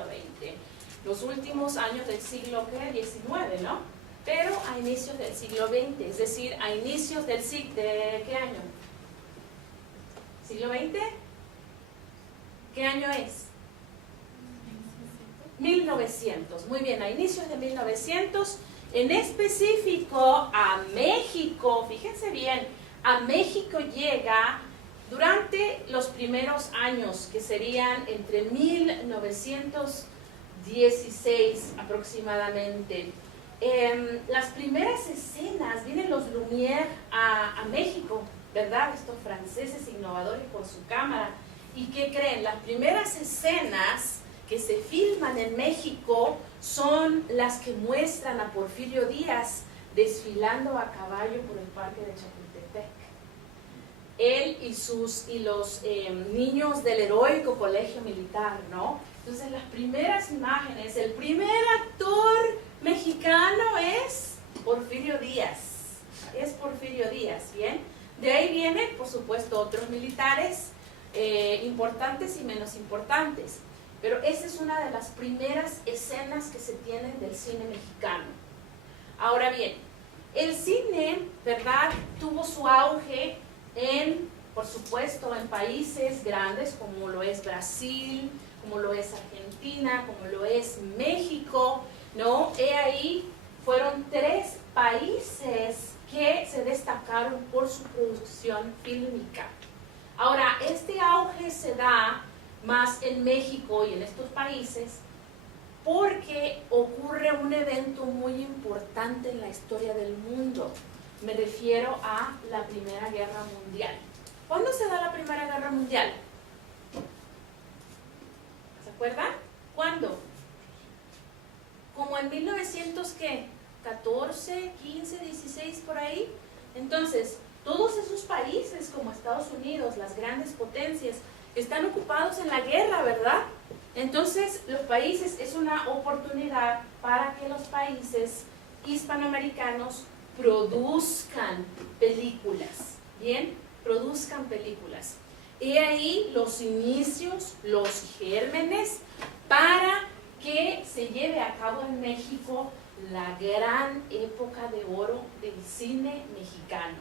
siglo XX. Los últimos años del siglo XIX, ¿no? Pero a inicios del siglo XX, es decir, a inicios del siglo... ¿De qué año? ¿Siglo XX? ¿Qué año es? 1900, muy bien, a inicios de 1900, en específico a México, fíjense bien, a México llega durante los primeros años, que serían entre 1916 aproximadamente. Las primeras escenas, vienen los Lumière a México, ¿verdad? Estos franceses innovadores con su cámara. ¿Y qué creen? Las primeras escenas que se filman en México son las que muestran a Porfirio Díaz desfilando a caballo por el parque de Chapultepec. Él y los niños del heroico colegio militar, ¿no? Entonces las primeras imágenes, el primer actor mexicano es Porfirio Díaz. Es Porfirio Díaz, ¿bien? De ahí vienen, por supuesto, otros militares importantes y menos importantes. Pero esa es una de las primeras escenas que se tienen del cine mexicano. Ahora bien, el cine, ¿verdad?, tuvo su auge por supuesto, en países grandes como lo es Brasil, como lo es Argentina, como lo es México, ¿no? Ahí fueron 3 países que se destacaron por su producción fílmica. Ahora, este auge se da más en México y en estos países porque ocurre un evento muy importante en la historia del mundo. Me refiero a la Primera Guerra Mundial. ¿Cuándo se da la Primera Guerra Mundial? ¿Se acuerdan? ¿Cuándo? Como en 1914, 15, 16, por ahí. Entonces, todos esos países como Estados Unidos, las grandes potencias, están ocupados en la guerra, ¿verdad? Entonces, los países, es una oportunidad para que los países hispanoamericanos produzcan películas, ¿bien? Produzcan películas. Y ahí los inicios, los gérmenes, para que se lleve a cabo en México la gran época de oro del cine mexicano.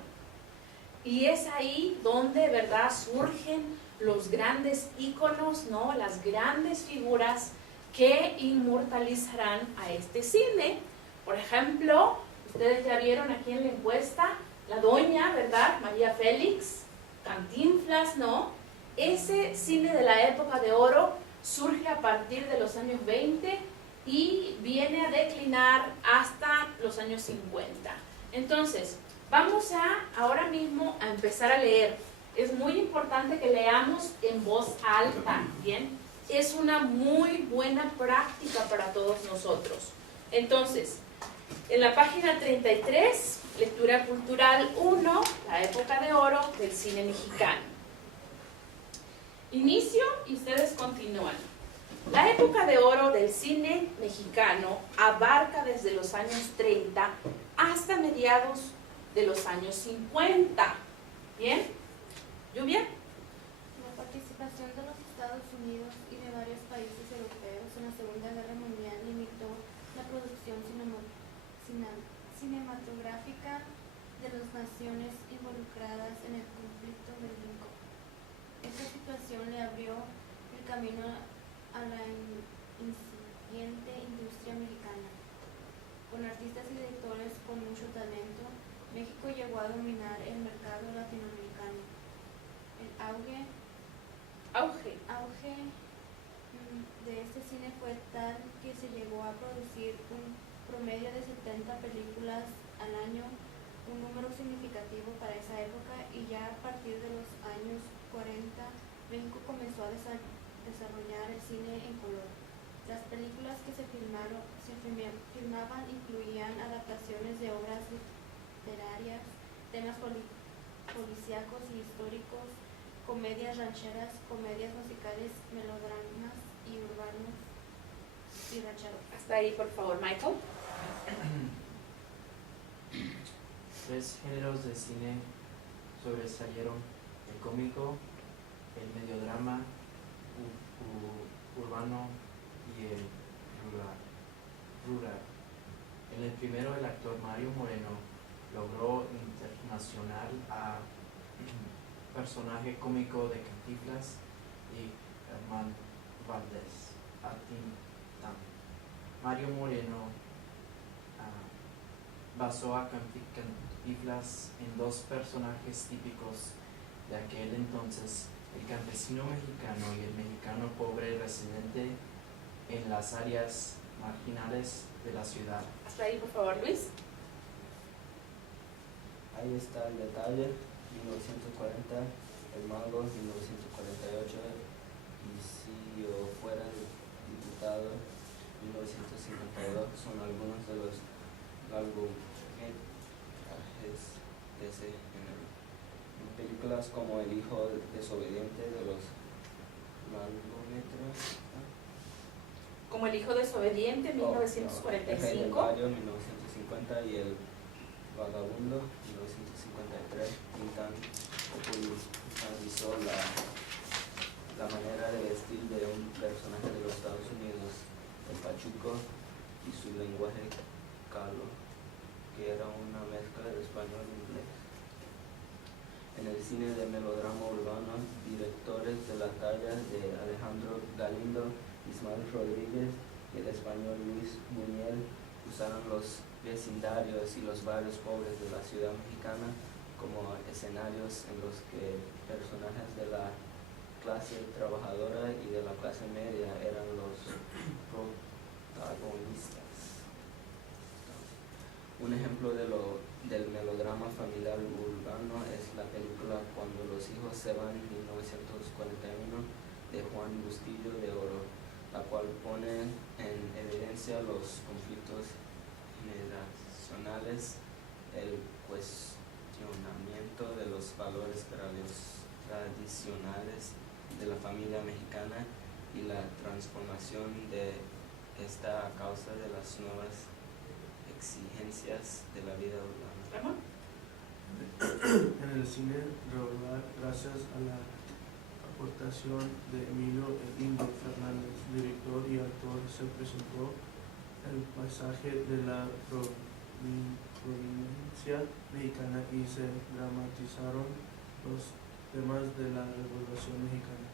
Y es ahí donde, ¿verdad?, surgen los grandes íconos, ¿no?, las grandes figuras que inmortalizarán a este cine. Por ejemplo, ustedes ya vieron aquí en la encuesta, la doña, ¿verdad?, María Félix, Cantinflas, ¿no? Ese cine de la época de oro surge a partir de los años 20 y viene a declinar hasta los años 50. Entonces, vamos ahora mismo a empezar a leer. Es muy importante que leamos en voz alta, ¿bien? Es una muy buena práctica para todos nosotros. Entonces, en la página 33, Lectura Cultural 1, la época de oro del cine mexicano. Inicio y ustedes continúan. La época de oro del cine mexicano abarca desde los años 30 hasta mediados de los años 50. ¿Bien? ¿Lluvia? La participación de los Estados Unidos y de varios países europeos en la Segunda Guerra Mundial limitó la producción cinematográfica de las naciones involucradas en el conflicto bélico. Esta situación le abrió el camino a la incipiente industria americana. Con artistas y directores con mucho talento, México llegó a dominar el mercado latinoamericano. El auge de este cine fue tal que se llegó a producir un promedio de 70 películas al año, un número significativo para esa época, y ya a partir de los años 40 México comenzó a desarrollar el cine en color. Las películas que se filmaban incluían adaptaciones de obras literarias, temas policíacos y históricos, comedias rancheras, comedias musicales, melodramas y urbanos y rancheros. Hasta ahí, por favor, Michael. 3 géneros de cine sobresalieron: el cómico, el mediodrama, urbano y el rural. En el primero, el actor Mario Moreno logró internacional a personaje cómico de Cantinflas y Germán Valdés. Mario Moreno basó a Cantinflas en dos personajes típicos de aquel entonces, el campesino mexicano y el mexicano pobre residente en las áreas marginales de la ciudad. Hasta ahí, por favor, Luis. Ahí está el detalle, 1940, el mago, 1948, y si yo fuera diputado, 1952, son algunos de los largometrajes en películas como El hijo desobediente de los largometros. Como El hijo desobediente, 1945. El barrio, 1950, y El vagabundo, 1953, pintan popularizó la manera de vestir de un personaje de los Estados Unidos, el pachuco, y su lenguaje calo, que era una mezcla de español e inglés. En el cine de melodrama urbano, directores de la talla de Alejandro Galindo, Ismael Rodríguez y el español Luis Buñuel usaron los vecindarios y los barrios pobres de la ciudad mexicana como escenarios en los que personajes de la clase trabajadora y de la clase media eran los protagonistas. Un ejemplo del melodrama familiar urbano es la película Cuando los hijos se van, 1941, de Juan Bustillo de Oro, la cual pone en evidencia los conflictos generacionales, el cuestionamiento de los valores tradicionales de la familia mexicana y la transformación de esta a causa de las nuevas exigencias de la vida urbana. En el cine rural, gracias a la aportación de Emilio "El Indio" Fernández, director y actor, se presentó el paisaje de la provincia mexicana y se dramatizaron los temas de la Revolución Mexicana.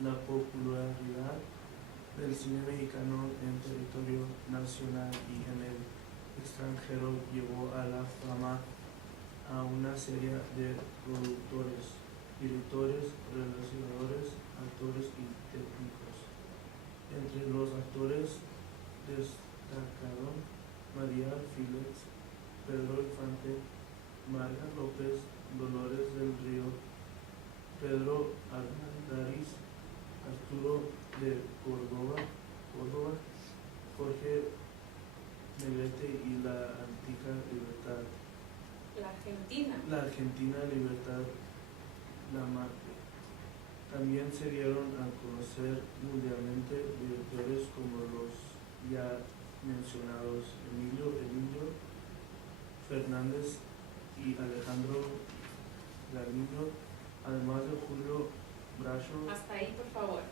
La popularidad del cine mexicano en territorio nacional y en el extranjero llevó a la fama a una serie de productores, directores, realizadores, actores y técnicos. Entre los actores destacaron María Félix, Pedro Infante, Marga López, Dolores del Río, Pedro Armendáriz, Arturo de Córdoba, Jorge Negrete y la Argentina Libertad. La Argentina Libertad Lamarque. También se dieron a conocer mundialmente directores como los ya mencionados Emilio "El Indio" Fernández y Alejandro Galindo, además de Julio Bracho. Hasta ahí, por favor.